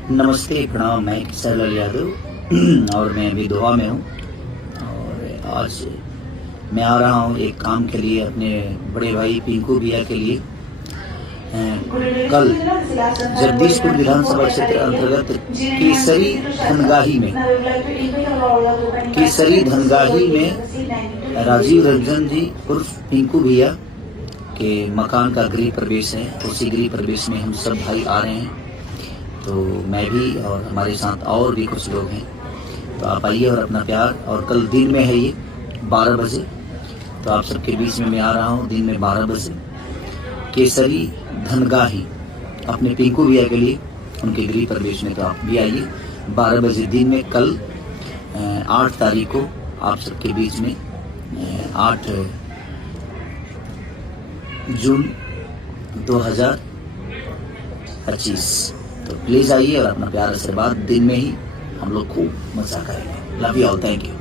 नमस्ते, प्रणाम। मैं किशोरलाल यादव और मैं अभी दोहा में हूँ। और आज मैं आ रहा हूँ एक काम के लिए, अपने बड़े भाई पिंकू भैया के लिए। कल जगदीशपुर विधानसभा क्षेत्र अंतर्गत केसरी धनगाही में राजीव रंजन जी उर्फ पिंकू भैया के मकान का गृह प्रवेश है। उसी गृह प्रवेश में हम सब भाई आ रहे हैं, तो मैं भी और हमारे साथ और भी कुछ लोग हैं। तो आप आइए और अपना प्यार। और कल दिन में है ये 12 बजे, तो आप सबके बीच में मैं आ रहा हूँ दिन में 12 बजे केसरी धनगाही अपने पिंकू भैया के लिए, उनके गृह प्रवेश में। तो आप भी आइए 12 बजे दिन में कल 8 तारीख को आप सबके बीच में 8 जून 2025। तो प्लीज आइए और अपना प्यार आशीर्वाद, दिन में ही हम लोग खूब मजा करेंगे। Love you all, thank you.